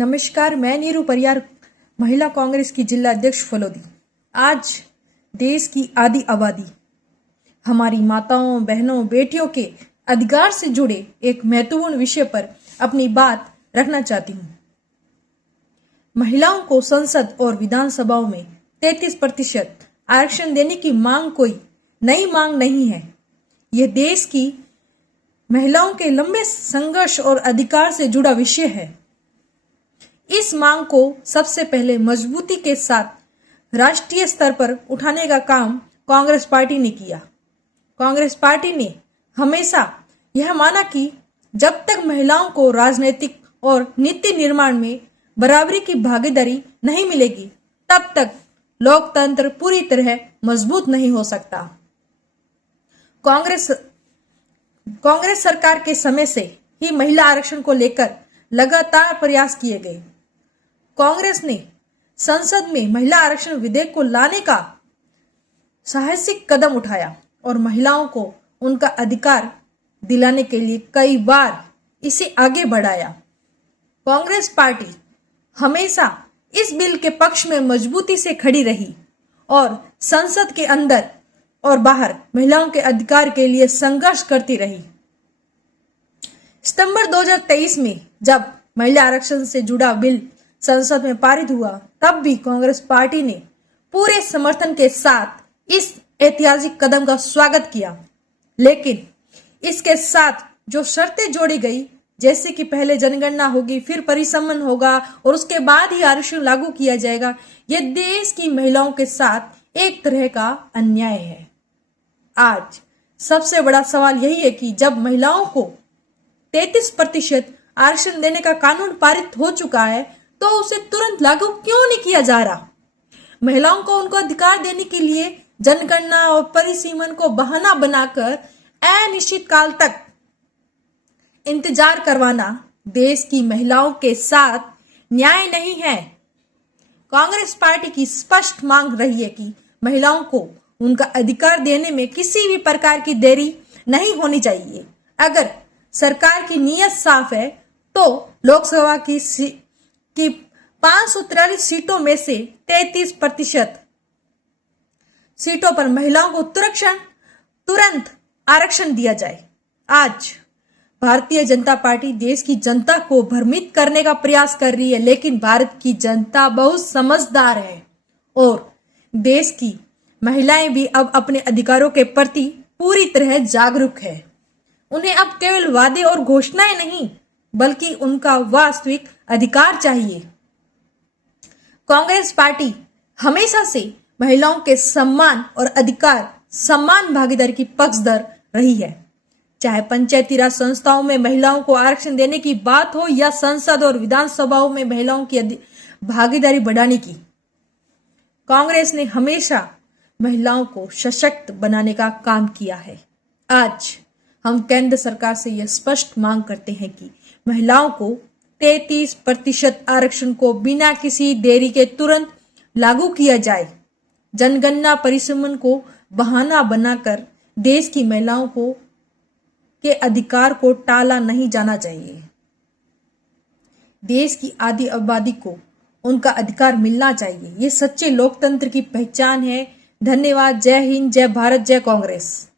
नमस्कार, मैं नीरू परियार, महिला कांग्रेस की जिला अध्यक्ष फलोदी। आज देश की आधी आबादी हमारी माताओं, बहनों, बेटियों के अधिकार से जुड़े एक महत्वपूर्ण विषय पर अपनी बात रखना चाहती हूँ। महिलाओं को संसद और विधानसभाओं में 33% आरक्षण देने की मांग कोई नई मांग नहीं है। यह देश की महिलाओं के लंबे संघर्ष और अधिकार से जुड़ा विषय है। इस मांग को सबसे पहले मजबूती के साथ राष्ट्रीय स्तर पर उठाने का काम कांग्रेस पार्टी ने किया। कांग्रेस पार्टी ने हमेशा यह माना कि जब तक महिलाओं को राजनीतिक और नीति निर्माण में बराबरी की भागीदारी नहीं मिलेगी, तब तक लोकतंत्र पूरी तरह मजबूत नहीं हो सकता। कांग्रेस सरकार के समय से ही महिला आरक्षण को लेकर लगातार प्रयास किए गए। कांग्रेस ने संसद में महिला आरक्षण विधेयक को लाने का साहसिक कदम उठाया और महिलाओं को उनका अधिकार दिलाने के लिए कई बार इसे आगे बढ़ाया। कांग्रेस पार्टी हमेशा इस बिल के पक्ष में मजबूती से खड़ी रही और संसद के अंदर और बाहर महिलाओं के अधिकार के लिए संघर्ष करती रही। सितंबर 2023 में जब महिला आरक्षण से जुड़ा बिल संसद में पारित हुआ, तब भी कांग्रेस पार्टी ने पूरे समर्थन के साथ इस ऐतिहासिक कदम का स्वागत किया। लेकिन इसके साथ जो शर्तें जोड़ी गई, जैसे कि पहले जनगणना होगी, फिर परिसमन होगा और उसके बाद ही आरक्षण लागू किया जाएगा, यह देश की महिलाओं के साथ एक तरह का अन्याय है। आज सबसे बड़ा सवाल यही है कि जब महिलाओं को 33% आरक्षण देने का कानून पारित हो चुका है, तो उसे तुरंत लागू क्यों नहीं किया जा रहा? महिलाओं को उनको अधिकार देने के लिए जनगणना और परिसीमन को बहाना बनाकर अनिश्चित काल तक इंतजार करवाना देश की महिलाओं के साथ न्याय नहीं है। कांग्रेस पार्टी की स्पष्ट मांग रही है कि महिलाओं को उनका अधिकार देने में किसी भी प्रकार की देरी नहीं होनी चाहिए। अगर सरकार की नीयत साफ है तो लोकसभा की 543 सीटों में से 33% सीटों पर महिलाओं को तुरंत आरक्षण दिया जाए। आज भारतीय जनता पार्टी देश की जनता को भ्रमित करने का प्रयास कर रही है, लेकिन भारत की जनता बहुत समझदार है और देश की महिलाएं भी अब अपने अधिकारों के प्रति पूरी तरह जागरूक है। उन्हें अब केवल वादे और घोषणाएं नहीं, बल्कि उनका वास्तविक अधिकार चाहिए। कांग्रेस पार्टी हमेशा से महिलाओं के सम्मान और अधिकार, समान भागीदारी की पक्षधर रही है। चाहे पंचायती राज संस्थाओं में महिलाओं को आरक्षण देने की बात हो या संसद और विधानसभाओं में महिलाओं की भागीदारी बढ़ाने की, कांग्रेस ने हमेशा महिलाओं को सशक्त बनाने का काम किया है। आज हम केंद्र सरकार से यह स्पष्ट मांग करते हैं कि महिलाओं को 33% आरक्षण को बिना किसी देरी के तुरंत लागू किया जाए। जनगणना परिसीमन को बहाना बनाकर देश की महिलाओं को के अधिकार को टाला नहीं जाना चाहिए। देश की आधी आबादी को उनका अधिकार मिलना चाहिए। ये सच्चे लोकतंत्र की पहचान है। धन्यवाद। जय हिंद, जय भारत, जय कांग्रेस।